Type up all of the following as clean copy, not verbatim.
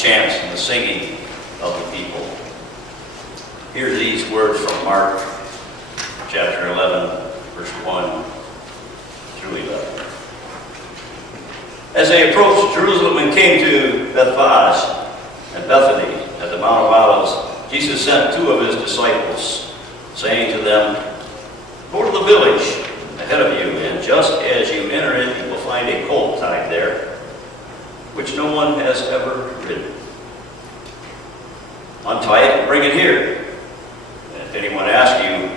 chants and the singing of the people. Hear these words from Mark chapter 11, verse 1 through 11. As they approached Jerusalem and came to Bethphage and Bethany at the Mount of Olives, Jesus sent two of his disciples, saying to them, "Go to the village ahead of you, and just as you enter it, you will find a colt tied there, which no one has ever ridden. Untie it and bring it here. And if anyone asks you,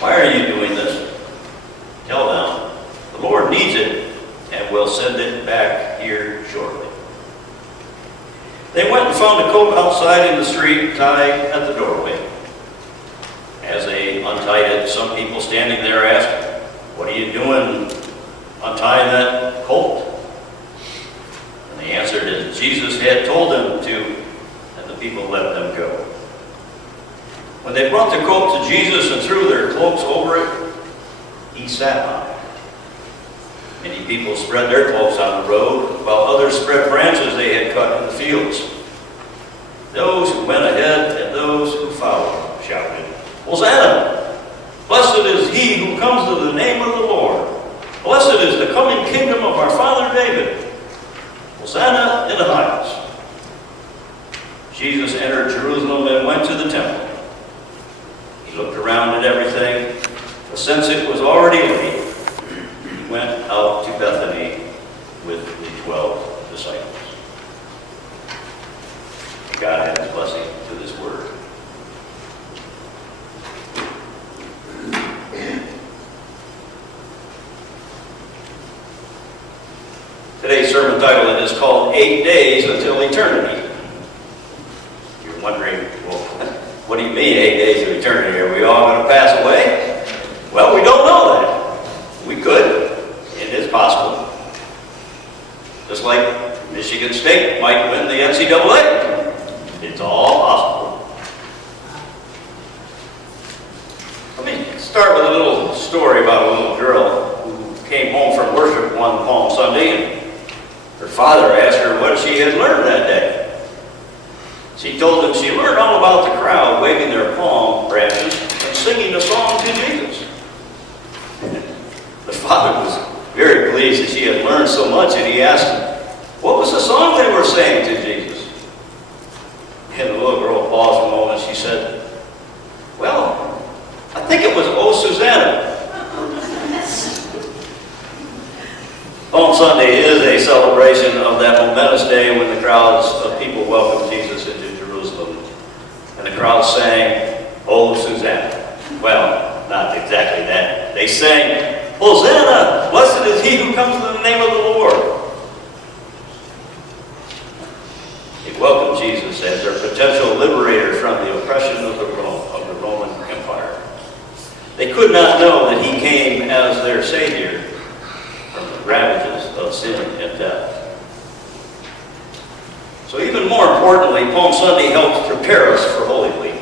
'Why are you doing this?' tell them, 'The Lord needs it and will send it back here shortly.'" They went and found a colt outside in the street, tied at the doorway. As they untied it, some people standing there asked, "What are you doing untying that colt?" And they answered as Jesus had told them to, and the people let them go. When they brought the colt to Jesus and threw their cloaks over it, he sat on it. Many people spread their cloaks on the road, while others spread branches they had cut in the fields. Those who went ahead and those who followed shouted, "Hosanna! Blessed is he who comes in the name of the Lord. Blessed is the coming kingdom of our father David. Hosanna in the highest." Jesus entered Jerusalem and went to the temple. He looked around at everything, but since it was already late, he went out to Bethany with the 12 disciples. God add his blessing to this word. Today's sermon title is called 8 Days Until Eternity. You're wondering, well, what do you mean 8 days of eternity? Are we all going to pass away? Well, we don't know that. We could. It is possible. Just like Michigan State might win the NCAA. It's all possible. Let me start with a little story about a little girl who came home from worship one Palm Sunday, and her father asked her what she had learned that day. She told him she learned all about the crowd waving their palm branches and singing a song to Jesus. The father was very pleased that she had learned so much, and he asked him, what was the song they were saying to Jesus? And the little girl paused a moment. She said, "Well, I think it was O Susanna." Palm Sunday is a celebration of that momentous day when the crowds of people welcomed Jesus into Jerusalem. And the crowd sang, "O Susanna." Well, not exactly that. They sang, "Hosanna! Blessed is he who comes in the name of the Lord." They welcomed Jesus as their potential liberator from the oppression of the Roman Empire. They could not know that he came as their Savior from the ravages of sin and death. So even more importantly, Palm Sunday helps prepare us for Holy Week,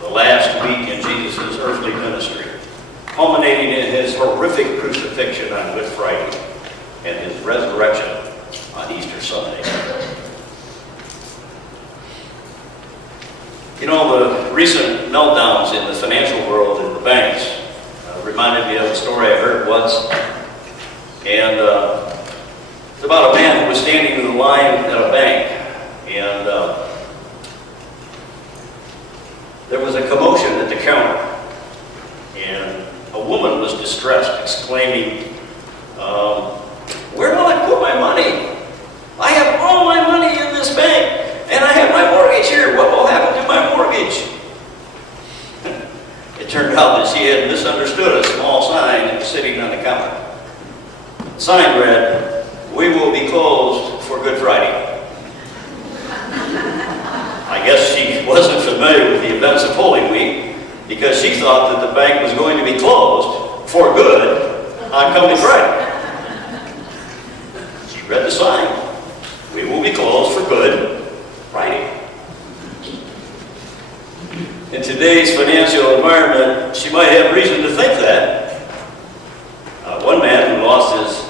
the last week in Jesus' earthly ministry, culminating in his horrific crucifixion on Good Friday and his resurrection on Easter Sunday. You know, the recent meltdowns in the financial world and the banks reminded me of a story I heard once. And it's about a man who was standing in the line at a bank. And there was a commotion at the counter. And a woman was distressed, exclaiming, "Where will I put my money? I have all my money in this bank. And I have my mortgage here. What will happen to my mortgage?" It turned out that she had misunderstood a small sign sitting on the counter. The sign read, "We will be closed for Good Friday." I guess she wasn't familiar with the events of Holy Week because she thought that the bank was going to be closed for good on coming Friday. She read the sign, "We will be closed for good Friday." In today's financial environment, she might have reason to think that. One man who lost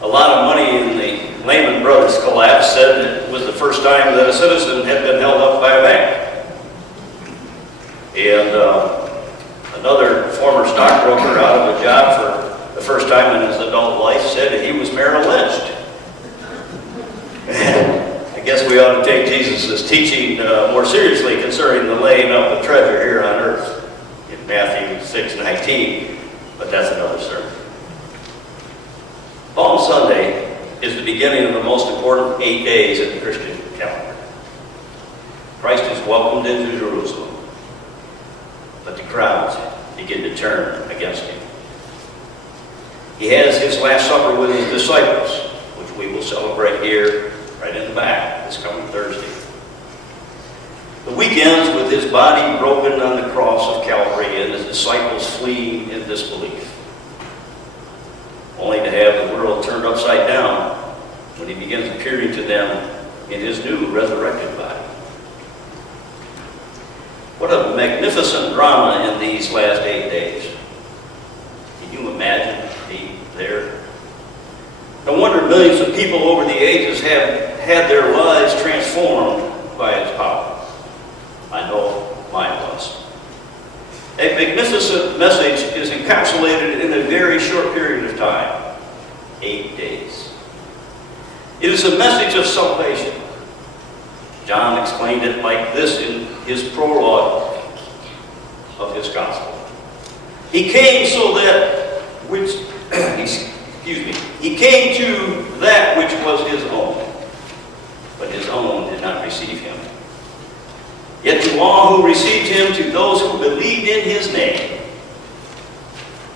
a lot of money in the Lehman Brothers collapse said it was the first time that a citizen had been held up by a bank. And another former stockbroker out of a job for the first time in his adult life said he was Merrill Lynched. And I guess we ought to take Jesus' teaching more seriously concerning the laying up of treasure here on earth in Matthew 6:19, but that's another sermon. Palm Sunday is the beginning of the most important 8 days in the Christian calendar. Christ is welcomed into Jerusalem, but the crowds begin to turn against him. He has his Last Supper with his disciples, which we will celebrate here right in the back this coming Thursday. The week ends with his body broken on the cross of Calvary and his disciples fleeing in disbelief, only to have the world turned upside down when he begins appearing to them in his new resurrected body. What a magnificent drama in these last 8 days. Can you imagine being there? No wonder millions of people over the ages have had their lives transformed by his power. I know mine was. A magnificent message is encapsulated in a very short period of time, 8 days. It is a message of salvation. John explained it like this in his prologue of his gospel. He came so that he came to that which was his own, but his own did not receive him. Yet to all who received him, to those who believed in his name,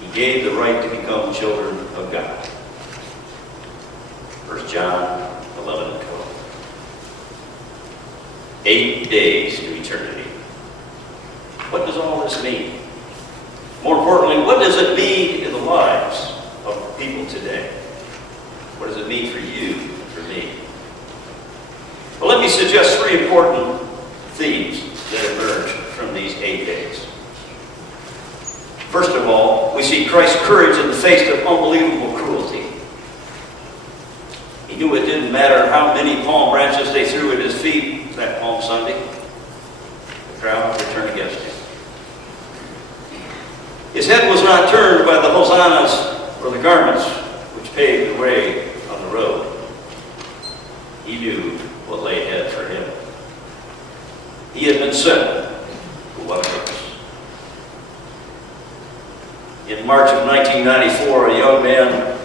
he gave the right to become children of God. 1 John 11 and 12. 8 days to eternity. What does all this mean? More importantly, what does it mean in the lives of people today? What does it mean for you and for me? Well, let me suggest 3 important themes that emerge from these 8 days. First of all, we see Christ's courage in the face of unbelievable cruelty. He knew it didn't matter how many palm branches they threw at his feet that Palm Sunday. The crowd would turn against him. His head was not turned by the hosannas or the garments which paved the way on the road. He knew what lay ahead for him. He had been sent for what purpose? In March of 1994, a young man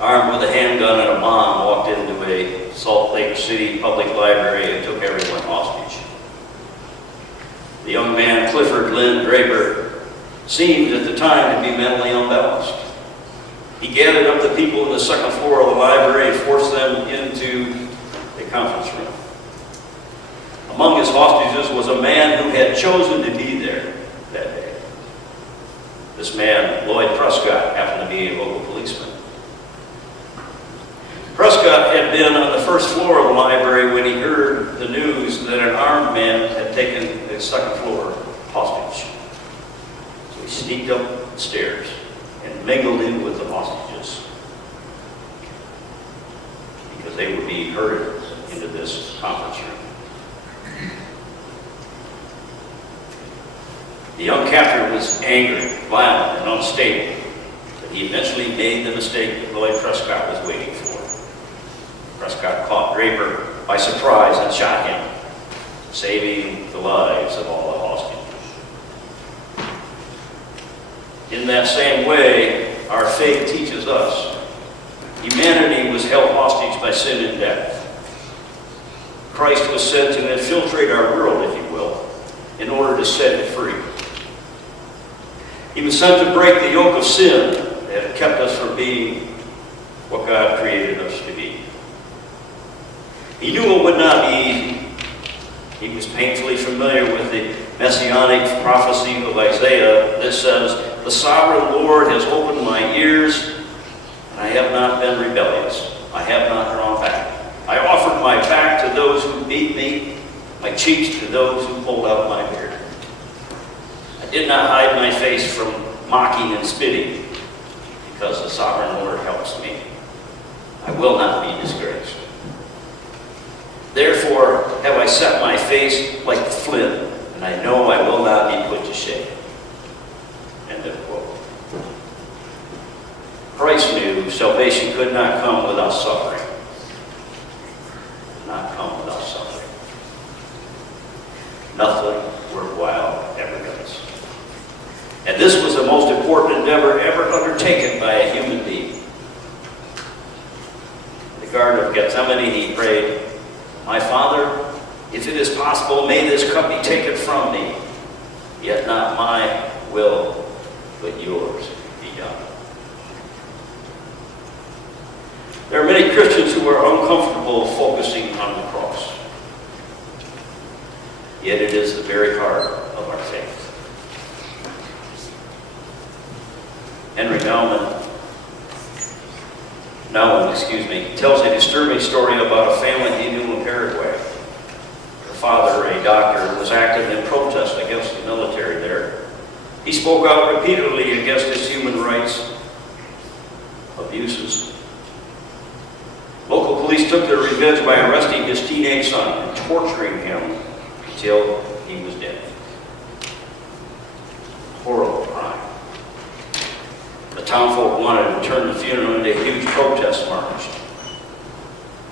armed with a handgun and a bomb walked into a Salt Lake City public library and took everyone hostage. The young man, Clifford Lynn Draper, seemed at the time to be mentally unbalanced. He gathered up the people on the second floor of the library and forced them into a conference room. Among his hostages was a man who had chosen to be there that day. This man, Lloyd Prescott, happened to be a local policeman. Prescott had been on the first floor of the library when he heard the news that an armed man had taken the second floor hostage. So he sneaked up the stairs and mingled in with the hostages because they were being herded into this conference room. The young captor was angry, violent, and unstable, but he eventually made the mistake that Lloyd Prescott was waiting for. Prescott caught Draper by surprise and shot him, saving the lives of all the hostages. In that same way, our faith teaches us humanity was held hostage by sin and death. Christ was sent to infiltrate our world, if you will, in order to set it free. He was sent to break the yoke of sin that had kept us from being what God created us to be. He knew it would not be easy. He was painfully familiar with the messianic prophecy of Isaiah that says, "The sovereign Lord has opened my ears, and I have not been rebellious. I have not drawn back. I offered my back to those who beat me, my cheeks to those who pulled out my beard. I did not hide my face from mocking and spitting, because the sovereign Lord helps me. I will not be disgraced." Therefore have I set my face like flint, and I know I will not be put to shame. End of quote. Christ knew salvation could not come without suffering. Not come without suffering. Nothing worthwhile ever does. And this was the most important endeavor ever undertaken by a human being. In the Garden of Gethsemane, he prayed, "My Father, if it is possible, may this cup be taken from me. Yet not my will, but yours be done." There are many Christians who are uncomfortable focusing on the cross. Yet it is the very heart of our faith. Henry Nouwen, tells a disturbing story about a family he knew in Paraguay. Her father, a doctor, was active in protest against the military there. He spoke out repeatedly against its human rights abuses. Local police took their revenge by arresting his teenage son and torturing him until he was dead. Horrible crime. The townfolk wanted to turn the funeral into a huge protest march.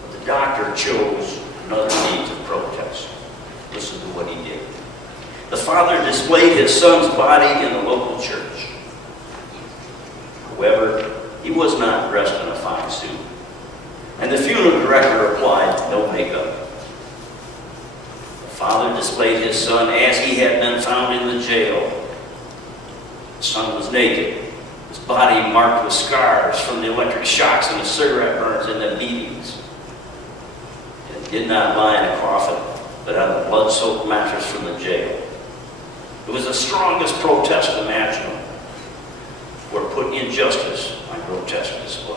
But the doctor chose another means of protest. Listen to what he did. The father displayed his son's body in the local church. However, he was not dressed in a fine suit. And the funeral director applied no makeup. The father displayed his son as he had been found in the jail. The son was naked, his body marked with scars from the electric shocks and the cigarette burns and the beatings. And he did not lie in a coffin, but on a blood-soaked mattress from the jail. It was the strongest protest imaginable, where put injustice on grotesque display.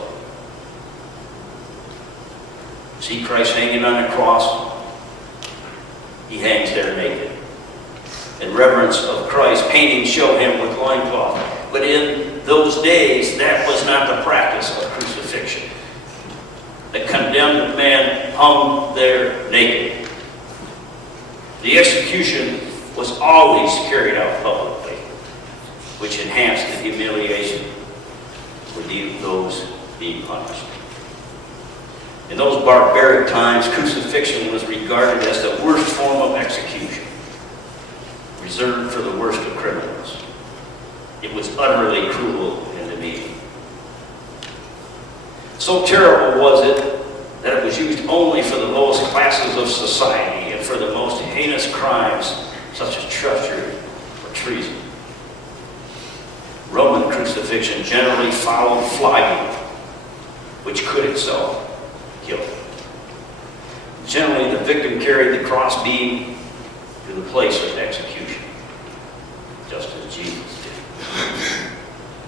See Christ hanging on a cross? He hangs there naked. In reverence of Christ, paintings show him with loincloth. But in those days, that was not the practice of crucifixion. The condemned man hung there naked. The execution was always carried out publicly, which enhanced the humiliation for those being punished. In those barbaric times, crucifixion was regarded as the worst form of execution, reserved for the worst of criminals. It was utterly cruel and demeaning. So terrible was it that it was used only for the lowest classes of society and for the most heinous crimes such as treachery or treason. Roman crucifixion generally followed flogging, which could itself kill. Generally, the victim carried the cross beam to the place of execution, just as Jesus did.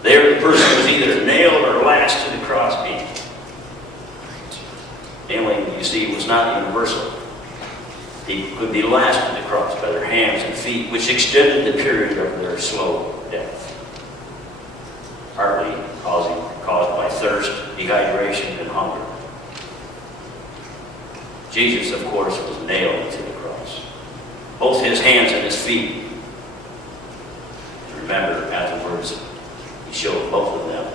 There, the person was either nailed or lashed to the cross beam. Nailing, you see, was not universal. They could be lashed to the cross by their hands and feet, which extended the period of their slow death, partly caused by thirst, dehydration, and hunger. Jesus, of course, was nailed to the cross, both his hands and his feet. Remember, afterwards, he showed both of them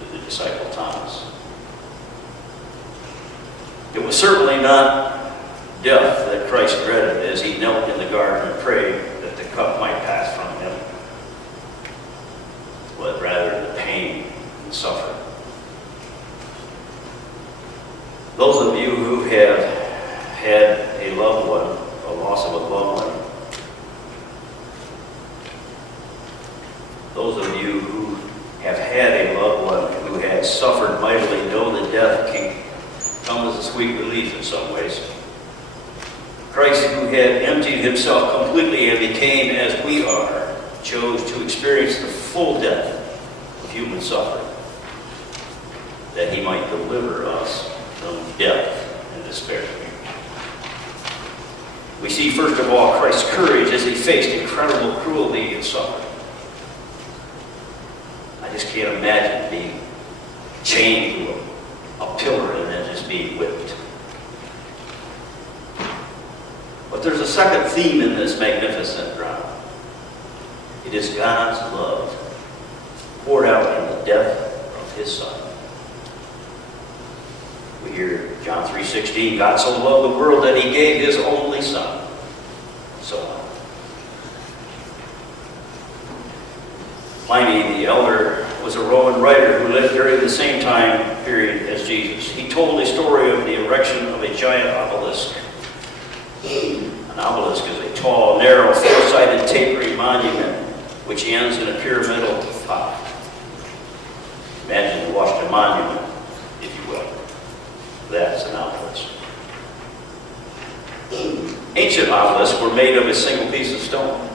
to the disciple Thomas. It was certainly not death that Christ dreaded as he knelt in the garden and prayed that the cup might pass from him, but rather the pain and suffering. Those of you who have had a loved one, a loss of a loved one, those of you who have had a loved one who has suffered mightily know that death can come as a sweet relief in some ways. Christ, who had emptied himself completely and became as we are, chose to experience the full depth of human suffering, that he might deliver us from death and despair. We see, first of all, Christ's courage as he faced incredible cruelty and suffering. I just can't imagine being chained to a pillar and then just being whipped. But there's a second theme in this magnificent drama. It is God's love poured out in the death of his Son. We hear John 3:16, God so loved the world that he gave his only Son. So on. Pliny the Elder was a Roman writer who lived during the same time period as Jesus. He told a story of the erection of a giant obelisk. An obelisk is a tall, narrow, four-sided, tapering monument which ends in a pyramidal top. Imagine a Washington Monument, if you will. That's an obelisk. Ancient obelisks were made of a single piece of stone.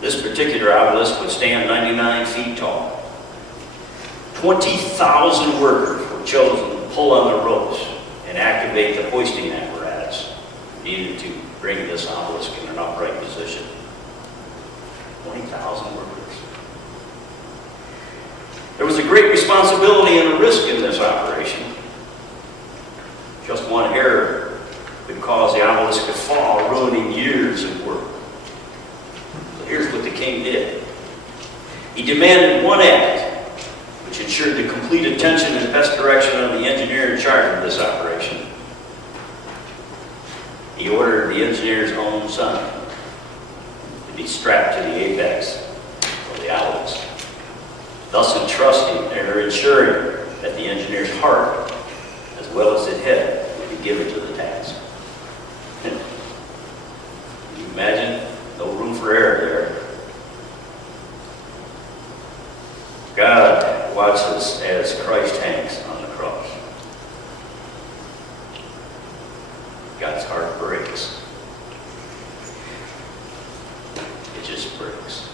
This particular obelisk would stand 99 feet tall. 20,000 workers were chosen to pull on the ropes and activate the hoisting apparatus needed to bring this obelisk in an upright position. 20,000 workers. There was a great responsibility and a risk in this operation. Just one error could cause the obelisk to fall, ruining years of work. So here's what the king did. He demanded one act, which ensured the complete attention and best direction of the engineer in charge of this operation. He ordered the engineer's own son to be strapped to the apex of the obelisk, thus ensuring that the engineer's heart, as well as his head, would be given to the task. Can you imagine? No room for error there. God watches as Christ hangs on the cross. God's heart breaks. It just breaks.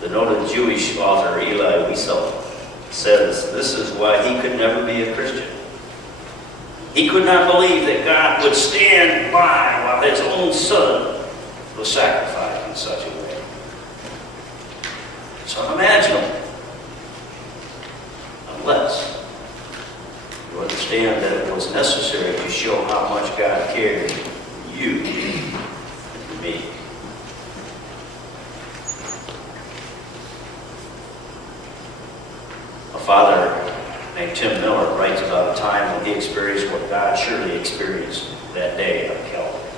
The noted Jewish author Elie Wiesel says this is why he could never be a Christian. He could not believe that God would stand by while his own son was sacrificed in such a way. It's unimaginable. Unless you understand that it was necessary to show how much God cared for you and for me. A father named Tim Miller writes about a time when he experienced what God surely experienced that day on Calvary.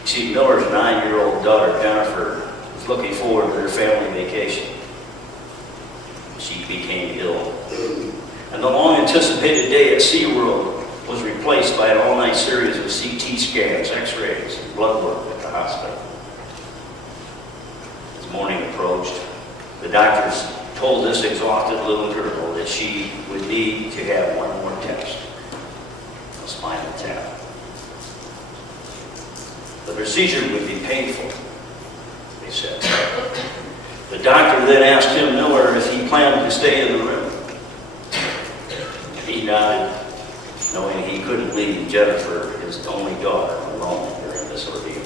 You see, Miller's 9-year-old daughter, Jennifer, was looking forward to their family vacation. She became ill. And the long-anticipated day at SeaWorld was replaced by an all-night series of CT scans, x-rays, and blood work at the hospital. As morning approached, the doctors told this exhausted little girl that she would need to have one more test, a spinal tap. The procedure would be painful, they said. The doctor then asked Tim Miller if he planned to stay in the room. He nodded, knowing he couldn't leave Jennifer, his only daughter, alone during this ordeal.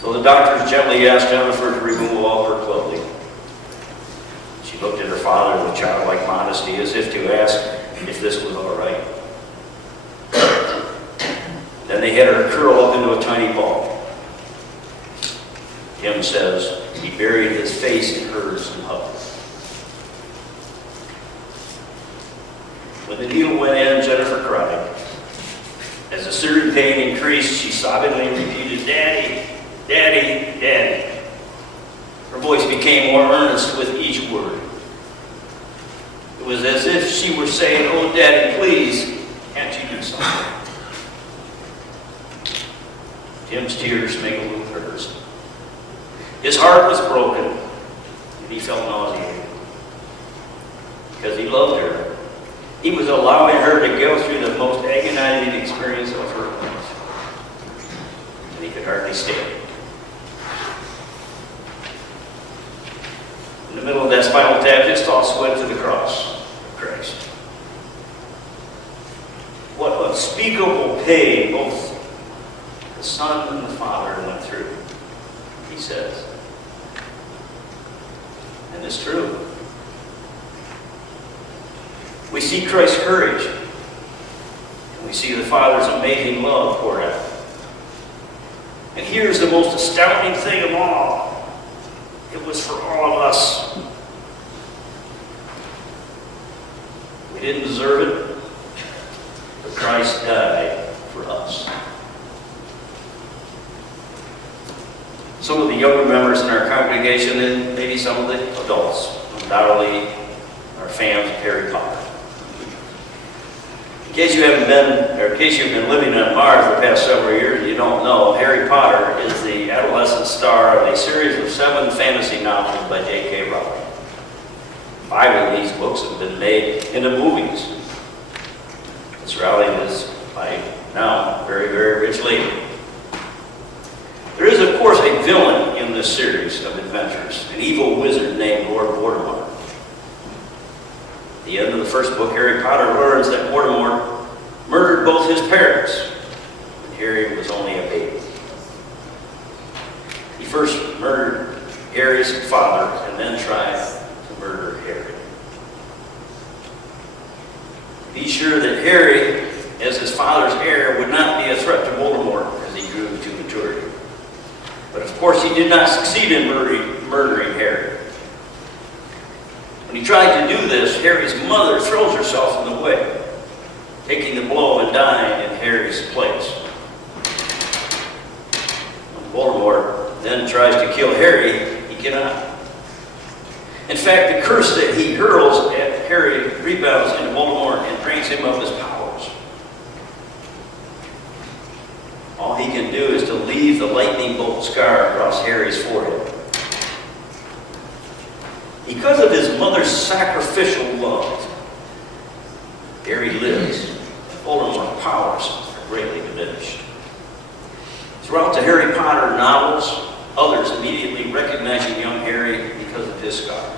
So the doctors gently asked Jennifer to remove all her clothing. She looked at her father with childlike modesty, as if to ask if this was all right. Then they had her curl up into a tiny ball. Tim says he buried his face in hers and hugged her. When the needle went in, Jennifer cried. As the searing pain increased, she sobbingly repeated, "Daddy, Daddy, Daddy." Her voice became more earnest with each word. It was as if she were saying, "Oh, Daddy, please, can't you do something?" Tim's tears mingled with hers. His heart was broken, and he felt nauseated. Because he loved her. He was allowing her to go through the most agonizing experience of her life. And he could hardly stand. In the middle of that spinal tap, his thoughts went to the cross of Christ. What unspeakable pain both the Son and the Father went through, he says. And it's true. We see Christ's courage. We see the Father's amazing love poured out. And here's the most astounding thing of all. It was for all of us. We didn't deserve it, but Christ died for us. Some of the younger members in our congregation, and maybe some of the adults, undoubtedly are fans of Harry Potter. In case you haven't been, or in case you've been living on Mars the past several years, you don't know, Harry Potter is the adolescent star of a series of 7 fantasy novels by J.K. Rowling. 5 of these books have been made into movies. Miss Rowling is, by now, a very, very rich lady. There is, of course, a villain in this series of adventures, an evil wizard named Lord Voldemort. At the end of the first book, Harry Potter learns that Voldemort murdered both his parents when Harry was only a baby. He first murdered Harry's father and then tried to murder Harry. Be sure that Harry, as his father's heir, would not be a threat to Voldemort as he grew to maturity. But of course, he did not succeed in murdering Harry. When he tried to do this, Harry's mother throws herself in the way, taking the blow and dying in Harry's place. When Voldemort then tries to kill Harry, he cannot. In fact, the curse that he hurls at Harry rebounds into Voldemort and drains him of his powers. All he can do is to leave the lightning bolt scar across Harry's forehead. Because of his mother's sacrificial love, Harry lives, and Voldemort's powers are greatly diminished. Throughout the Harry Potter novels, others immediately recognizing young Harry because of his scar.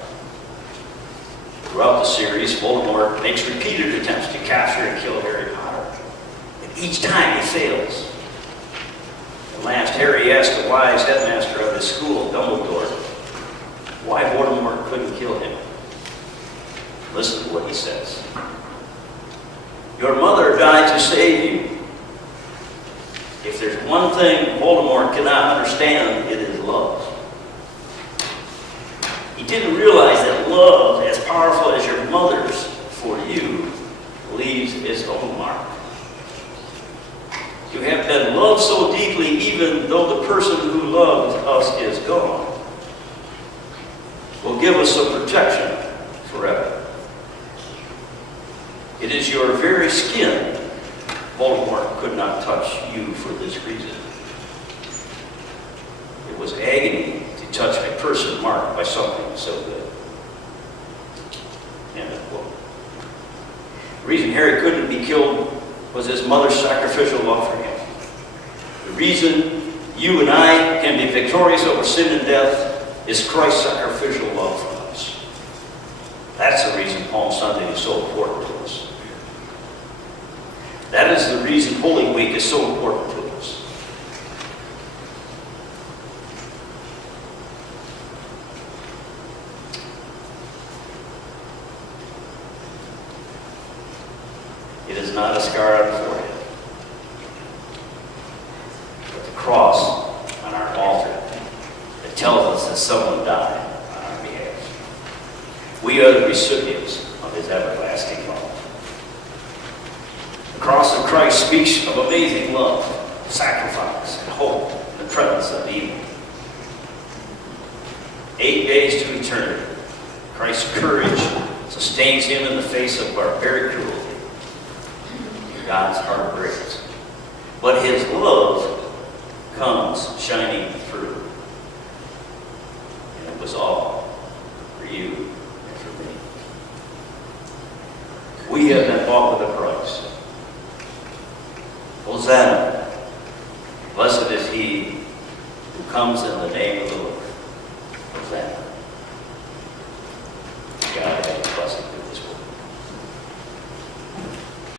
Throughout the series, Voldemort makes repeated attempts to capture and kill Harry Potter. And each time he fails. At last, Harry asked the wise headmaster of his school, Dumbledore, why Voldemort couldn't kill him. Listen to what he says. Your mother died to save you. If there's one thing Voldemort cannot understand, it is love. He didn't realize that love, as powerful as your mother's for you, leaves its own mark. You have been loved so deeply, even though the person who loved us is gone, will give us some protection forever. It is your very skin Voldemort could not touch you for this reason. It was agony to touch a person marked by something so good. End of quote. The reason Harry couldn't be killed was his mother's sacrificial love for him. The reason you and I can be victorious over sin and death is Christ's sacrificial love for us. That's the reason Palm Sunday is so important to us. That is the reason Holy Week is so important to us. It is not a scar on the forehead, but the cross on our altar that tells us that someone died on our behalf. We are the recipients of his everlasting love. The cross of Christ speaks of amazing love, sacrifice, and hope in the presence of evil. 8 days to eternity, Christ's courage sustains him in the face of barbaric cruelty. God's heart breaks, but his love comes shining through. And it was all for you and for me. We have been bought with a price. Hosanna, blessed is he who comes in the name of the Lord. Hosanna.